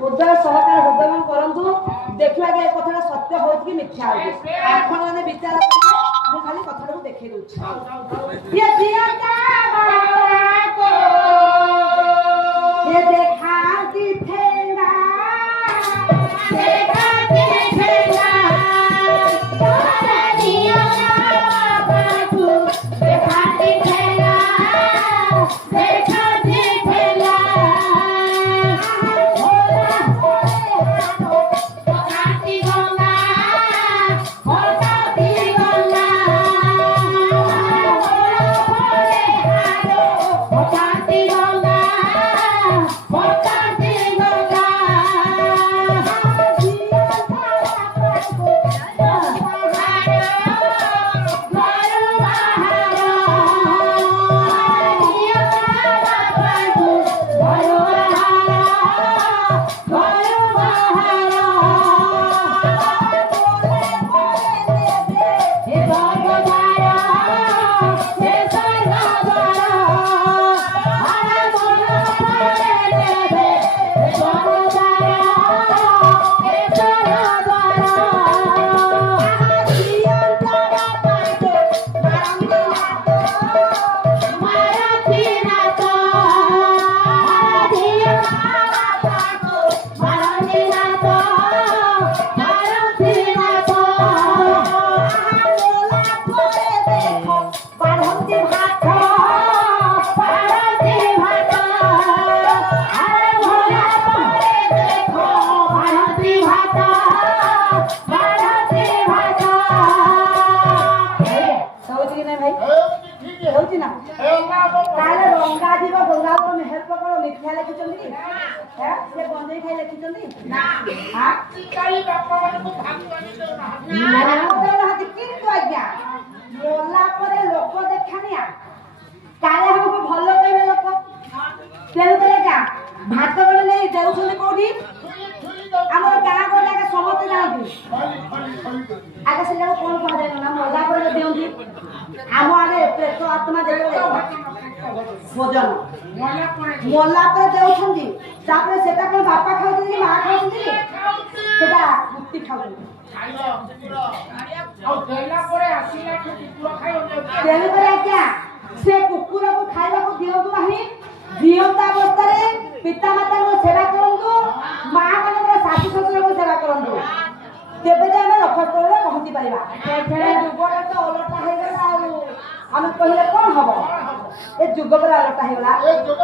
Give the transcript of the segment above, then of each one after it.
हृदय सहकार हृदय करंतु देखला के कथा सत्य हो कि मिथ्या हो आपण माने विचार करके मु खाली कथा को देखै दउछि ये दिया का बाबा को ये देखा की ठेंगा देखा की ठेंगा तोरा दिया का बाबा को देखा की ठेंगा देखा की ठेंगा मोला पर देउछंदी तापर सेटा कोन बापा खाउछंदी मां खाउछंदी सेटा मुक्ति खाउछंदी खाइलो आ देला परे आसीला के कुकुर खाइयो देले परे क्या से कुकुर को खाइला को दियंतु नाही जीवता अवस्था पिता माता को सेवा करंतु मां माने को सासु ससुर को सेवा करंतु केबे जे हम लक्ष्य करे पहुंची परिबा ए जुगरे तो ओलटा हे गला हम पहिले कोन हबो ए जुग पर आलटा हेला ए जुग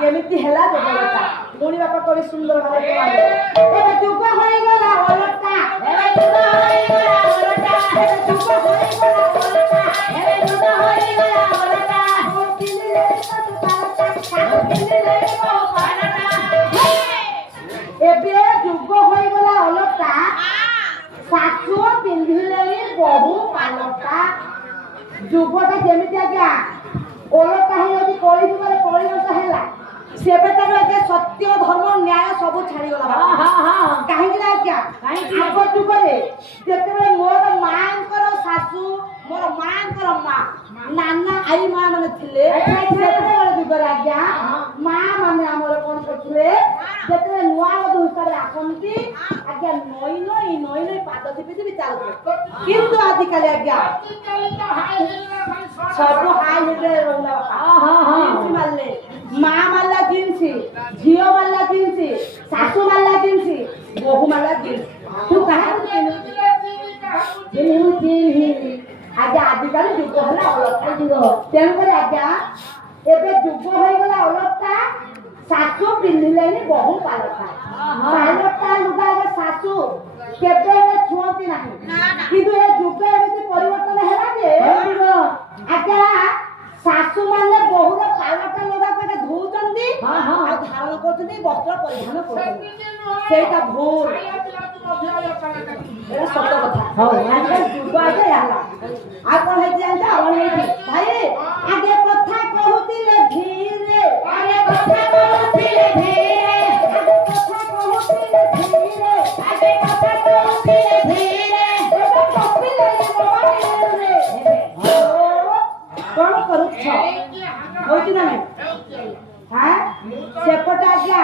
केमिति हेला जुगलटा मुनि बापा कवि सुंदर भाबे कहले ए जुग होई गला ओलटा ए जुग होई गला ओलटा ए जुग होई गला ओलटा ए जुग होई गला ओलटा हो किले सब पारटा किले को पारटा एबे जुग होई गला ओलटा सासु पिंधिले बहु पालटा जुगटा जेमिति आज्ञा ओलटा हे यदि कोई जुगरे परिवर्तन हैला सेबे तार आज्ञा सत्य धर्म न्याय सब छाड़ी गला हां हां काहे कि आज्ञा आगो जुगरे जेतेबे मोर मांकर सासु मोर मांकर मां नाना आई मां माने थिले सेतेबे जुगरे आज्ञा मां माने हमर कोन करथिले जेतेबे नुआ मधु हिसाब आसंती आज्ञा नई नई पाद दिपि विचार किंतु आदि काले आज्ञा सब हाय हेले रोला हां मारले मां मारला जिनसी झियो मारला जिनसी सासू मारला जिनसी बहु मारला जिनसी तू कहा आज्ञा आदिकाल जुग होला अलता जुग तेन करे आज्ञा एबे जुग होई गला अलता सासू पिंधिलेनी बहु पालता पालता लुगा सासू केबे छुअती नाही किंतु ए जुग एबे परिवर्तन हैला जे आज्ञा सासू माने बहुर पालटा लगा के धोउचंदी हां हां आ धारण करचंदी वस्त्र परिधान करचंदी सेटा भूल एरा सत्य कथा हां आजकल जुग आजे होला आ कोन हे जानता और हे भाई आगे कथा कहूतिले धीरे आगे कथा कहूतिले धीरे आगे कथा कहूतिले धीरे आगे कथा कहूतिले धीरे एबे कपिले रे कोन करूछ होची ना हां से ଏପଟେ ଆଜ୍ଞା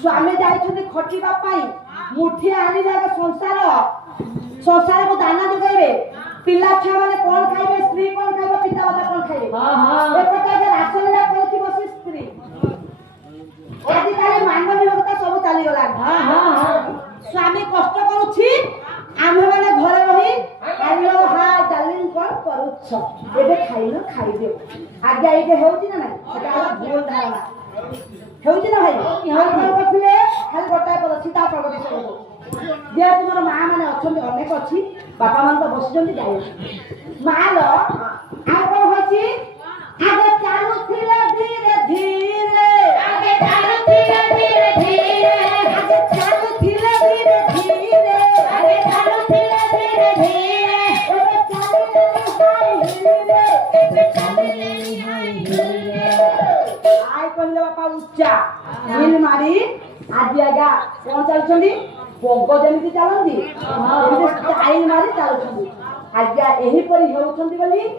ସ୍ୱାମୀ ଯାଇଛନ୍ତି ଖଟିବା ପାଇଁ ମୁଠି ଆଣିବେ ଆଗ ସଂସାରକୁ ଦାନା ଯୋଗାଇବେ ପିଲା ଛୁଆ ମାନେ କଣ ଖାଇବେ ସ୍ତ୍ରୀ କଣ ଖାଇବ ପିତା ମାତା କଣ ଖାଇବେ ଏପଟେ ଆଜ୍ଞା ରାସନୀରା କରୁଛି ବସି ସ୍ତ୍ରୀ ଆଜିକାଲି ମାନବିକତା ସବୁ ଚାଲିଗଲାଣି ସ୍ୱାମୀ କଷ୍ଟ କରୁଛି ଆମେମାନେ ଘରେ ରହି ହ୍ୟାଲୋ ହାଇ ଡାର୍ଲିଂ କଣ କରୁଛ ଏବେ ଖାଇଲ ଖାଇଦିଅ ଆଜ୍ଞା ଏଇଟା ହେଉଛି ନା ନାଇଁ ସେଟା ହେଲା ଭୁଲ ଧାରଣା ହେଉଛି ନା ଭାଇ କଣ କରୁଥିଲେ ଖାଲି ଗୋଟାଏ ପଦ ସୀତା ପ୍ରଗତି ଯେହେତୁ ମୋର ମା ମାନେ ଅଛନ୍ତି ଅନେକ ଅଛି ବାପା ମାନେ ତ ବସିଛନ୍ତି ଯାଇ ମାର ଆଉ କଣ ହଉଛି ଆଗେ ଚାଲୁଥିଲେ ଧୀରେ ଧୀରେ ଆଗେ ଚାଲୁଥିଲେ ଧୀରେ ଧୀରେ ଆଗେ ଚାଲୁଥିଲେ ଧୀରେ ଧୀରେ ଆଗେ ଚାଲୁଥିଲେ ଧୀରେ ଧୀରେ ଏବେ ଚାଲିଲେ ହାଇ ହିଲେ ଆଇ କହିଲେ ବାପା ଉଚ୍ଚା ହିଲ ମାରି ଆଜି ଆଜ୍ଞା କଣ ଚାଲୁଛନ୍ତି ପଙ୍କ ଯେମିତି ଚାଲନ୍ତି ଷ୍ଟାଇଲ ମାରି ଚାଲୁଛନ୍ତି ଆଜ୍ଞା ଏହିପରି ହେଉଛନ୍ତି ବୋଲି